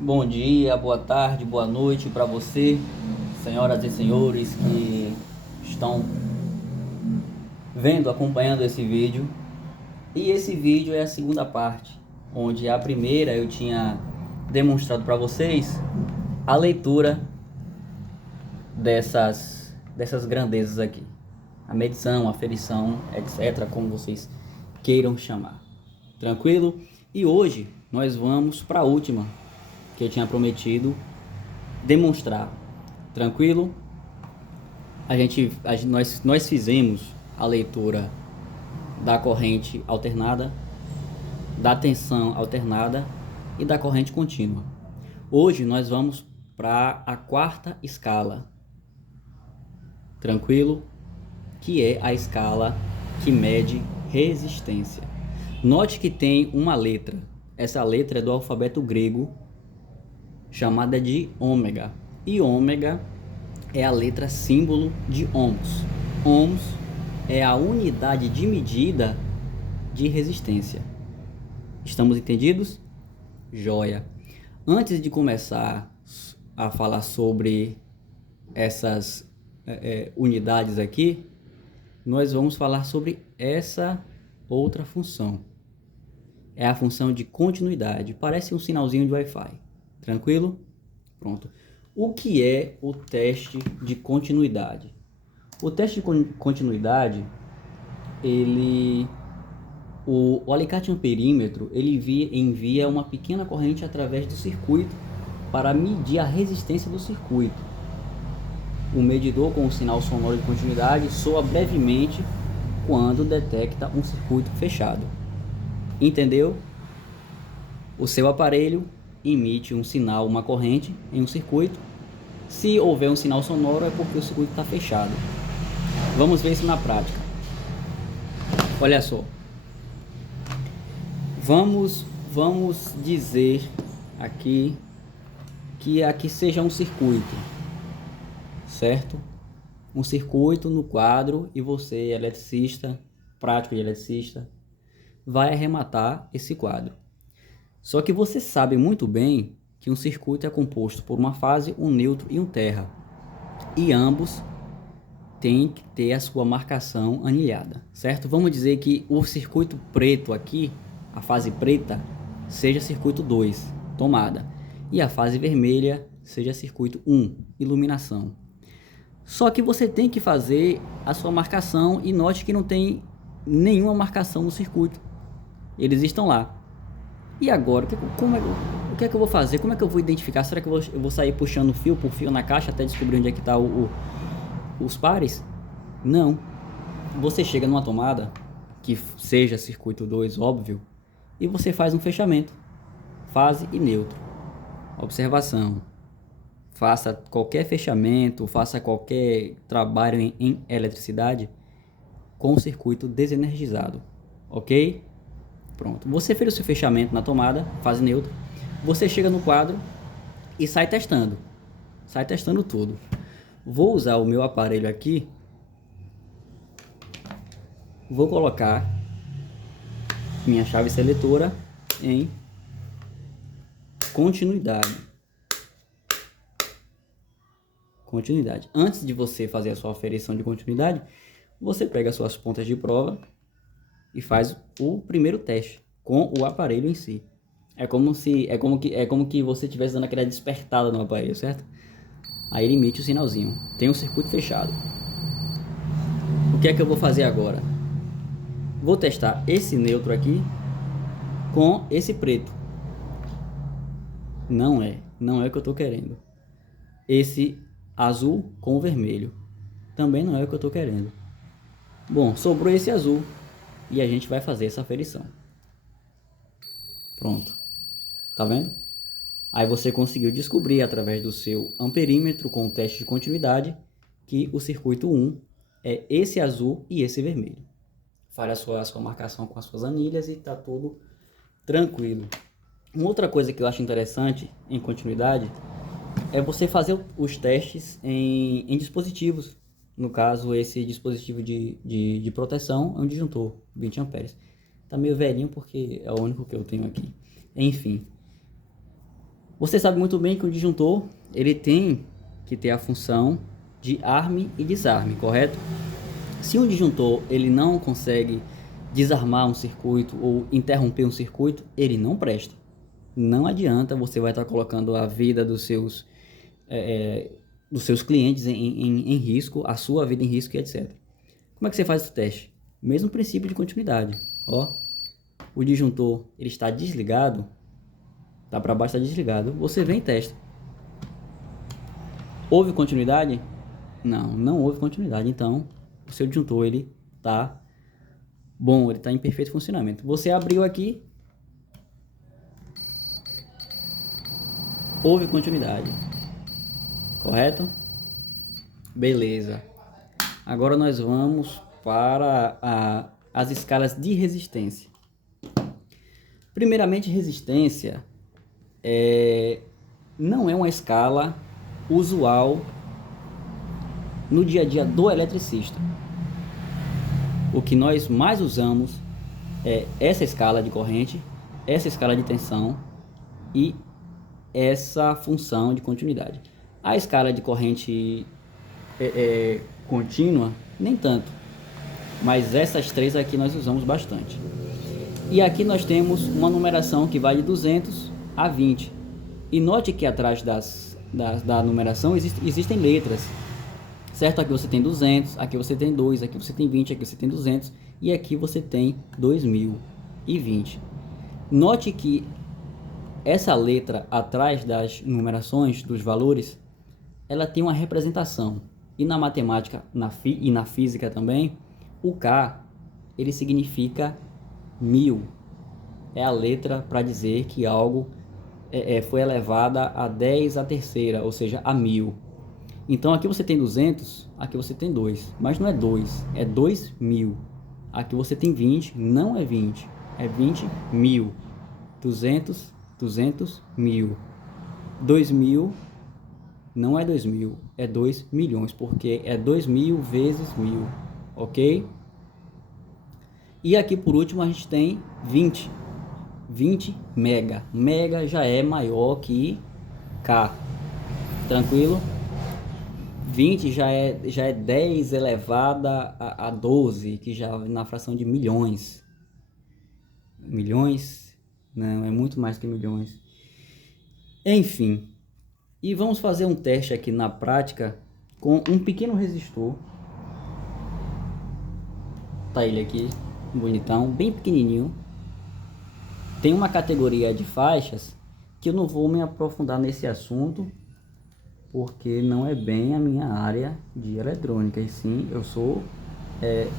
Bom dia, boa tarde, boa noite para você, senhoras e senhores que estão vendo, acompanhando esse vídeo. E esse vídeo é a segunda parte, onde a primeira eu tinha demonstrado para vocês a leitura dessas grandezas aqui. A medição, a aferição, etc, como vocês queiram chamar. Tranquilo? E hoje nós vamos para a última que eu tinha prometido demonstrar. Tranquilo? Nós fizemos a leitura da corrente alternada, da tensão alternada e da corrente contínua. Hoje nós vamos para a quarta escala. Tranquilo? Que é a escala que mede resistência. Note que tem uma letra. Essa letra é do alfabeto grego, chamada de ômega. E ômega é a letra símbolo de ohms. Ohms é a unidade de medida de resistência. Estamos entendidos? Joia! Antes de começar a falar sobre essas unidades aqui, nós vamos falar sobre essa outra função. É a função de continuidade. Parece um sinalzinho de Wi-Fi. Tranquilo? Pronto. O que é o teste de continuidade? O teste de continuidade, o alicate amperímetro, ele envia uma pequena corrente através do circuito para medir a resistência do circuito. O medidor com o sinal sonoro de continuidade soa brevemente quando detecta um circuito fechado. Entendeu? O seu aparelho emite um sinal, uma corrente em um circuito. Se houver um sinal sonoro é porque o circuito está fechado. Vamos ver isso na prática. Olha só. Vamos dizer aqui que aqui seja um circuito, certo? Um circuito no quadro e você, eletricista, prático de eletricista, vai arrematar esse quadro. Só que você sabe muito bem que um circuito é composto por uma fase, um neutro e um terra. E ambos têm que ter a sua marcação anilhada, certo? Vamos dizer que o circuito preto aqui, a fase preta, seja circuito 2, tomada. E a fase vermelha seja circuito 1, iluminação. Só que você tem que fazer a sua marcação e note que não tem nenhuma marcação no circuito. Eles estão lá. E agora, o que é que eu vou fazer? Como é que eu vou identificar? Será que eu vou sair puxando fio por fio na caixa até descobrir onde é que está os pares? Não. Você chega numa tomada, que seja circuito 2, óbvio, e você faz um fechamento. Fase e neutro. Observação. Faça qualquer fechamento, faça qualquer trabalho em eletricidade com o circuito desenergizado. Ok? Pronto, você fez o seu fechamento na tomada, fase neutra, você chega no quadro e sai testando tudo. Vou usar o meu aparelho aqui, vou colocar minha chave seletora em continuidade. Antes de você fazer a sua aferição de continuidade, você pega as suas pontas de prova e faz o primeiro teste com o aparelho em si. É como que você estivesse dando aquela despertada no aparelho, certo? Aí ele emite o sinalzinho. Tem um circuito fechado. O que é que eu vou fazer agora? Vou testar esse neutro aqui com esse preto. Não é o que eu estou querendo. Esse azul com o vermelho. Também não é o que eu estou querendo. Bom, sobrou esse azul. E a gente vai fazer essa aferição. Pronto. Tá vendo? Aí você conseguiu descobrir através do seu amperímetro com o teste de continuidade que o circuito 1 é esse azul e esse vermelho. Faz a sua marcação com as suas anilhas e tá tudo tranquilo. Uma outra coisa que eu acho interessante em continuidade é você fazer os testes em dispositivos. No caso, esse dispositivo de proteção é um disjuntor, 20 amperes. Tá meio velhinho porque é o único que eu tenho aqui. Enfim, Você sabe muito bem que o disjuntor ele tem que ter a função de arme e desarme, correto? Se um disjuntor ele não consegue desarmar um circuito ou interromper um circuito, ele não presta. Não adianta, você vai estar colocando a vida dos seus clientes em risco, a sua vida em risco e etc. Como é que você faz esse teste? Mesmo princípio de continuidade. Ó, o disjuntor ele está desligado, tá para baixo, está desligado. Você vem e testa. Houve continuidade? Não, não houve continuidade. Então, o seu disjuntor ele tá bom, ele está em perfeito funcionamento. Você abriu aqui, houve continuidade, correto? Beleza. Agora nós vamos para as escalas de resistência. Primeiramente, resistência não é uma escala usual no dia a dia do eletricista. O que nós mais usamos é essa escala de corrente, essa escala de tensão e essa função de continuidade. A escala de corrente contínua, nem tanto, mas essas três aqui nós usamos bastante. E aqui nós temos uma numeração que vai de 200 a 20. E note que atrás da numeração existem letras, certo? Aqui você tem 200, aqui você tem 2, aqui você tem 20, aqui você tem 200 e aqui você tem 2020. Note que essa letra atrás das numerações dos valores, ela tem uma representação. E na matemática e na física também, o K ele significa 1000. É a letra para dizer que algo foi elevada a 10 à terceira, ou seja, a 1000. Então aqui você tem 200, aqui você tem 2, mas não é 2, é 2000. Aqui você tem 20, não é 20, é 20.000. 200, 200.000. 2000 não é 2000, é 2 milhões, porque é 2000 vezes 1000, ok? E aqui por último a gente tem 20 mega. Mega já é maior que K, tranquilo? 20 já é 10 elevada a 12, que já na fração de milhões. Milhões? Não, é muito mais que milhões. Enfim, e vamos fazer um teste aqui na prática com um pequeno resistor. Tá ele aqui, bonitão, bem pequenininho. Tem uma categoria de faixas que eu não vou me aprofundar nesse assunto, porque não é bem a minha área de eletrônica, e sim, eu sou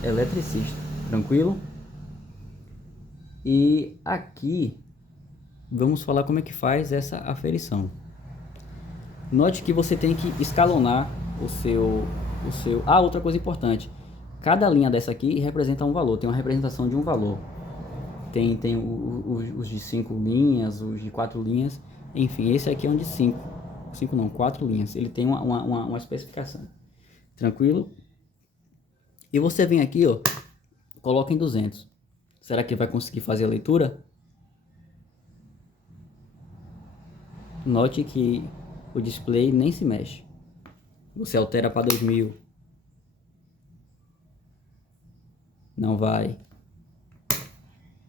eletricista, tranquilo? E aqui vamos falar como é que faz essa aferição. Note que você tem que escalonar o seu... outra coisa importante, cada linha dessa aqui representa um valor, tem uma representação de um valor. Tem os de 5 linhas, os de 4 linhas, enfim, esse aqui é um de 5 não, 4 linhas, ele tem uma especificação, tranquilo? E você vem aqui, ó, coloca em 200, será que vai conseguir fazer a leitura? Note que o display nem se mexe, você altera para 2000, não vai,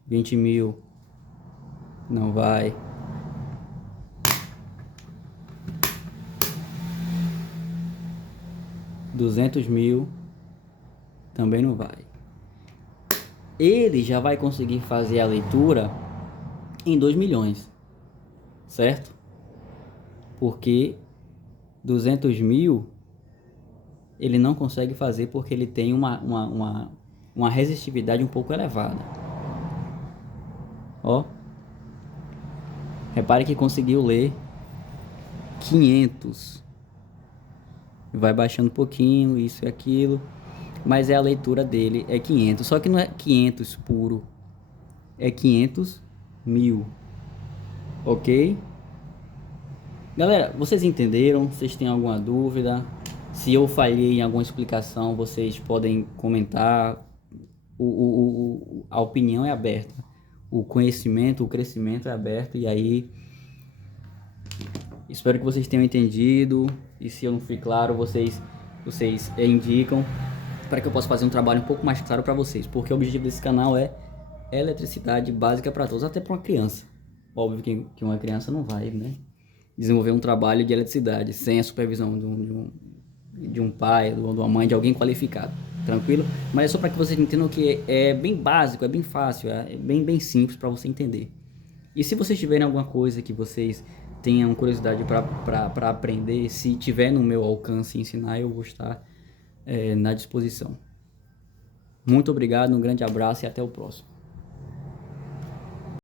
20.000, não vai, 200.000, também não vai. Ele já vai conseguir fazer a leitura em 2 milhões, certo? Porque 200.000 ele não consegue fazer porque ele tem uma resistividade um pouco elevada. Ó, repare que conseguiu ler 500. Vai baixando um pouquinho, isso e aquilo, mas a leitura dele é 500, só que não é 500 puro, é 500.000, ok? Galera, vocês entenderam? Vocês têm alguma dúvida? Se eu falhei em alguma explicação, vocês podem comentar. A opinião é aberta, o conhecimento, o crescimento é aberto, e aí Espero que vocês tenham entendido, e se eu não fui claro, vocês indicam para que eu possa fazer um trabalho um pouco mais claro para vocês, porque o objetivo desse canal é eletricidade básica para todos, até para uma criança. Óbvio que uma criança não vai, né, desenvolver um trabalho de eletricidade sem a supervisão de um pai, de uma mãe, de alguém qualificado, tranquilo? Mas é só para que vocês entendam que é bem básico, é bem fácil, é bem simples para você entender. E se vocês tiverem alguma coisa que vocês tenham curiosidade para aprender, se tiver no meu alcance ensinar, eu vou estar na disposição. Muito obrigado, um grande abraço e até o próximo.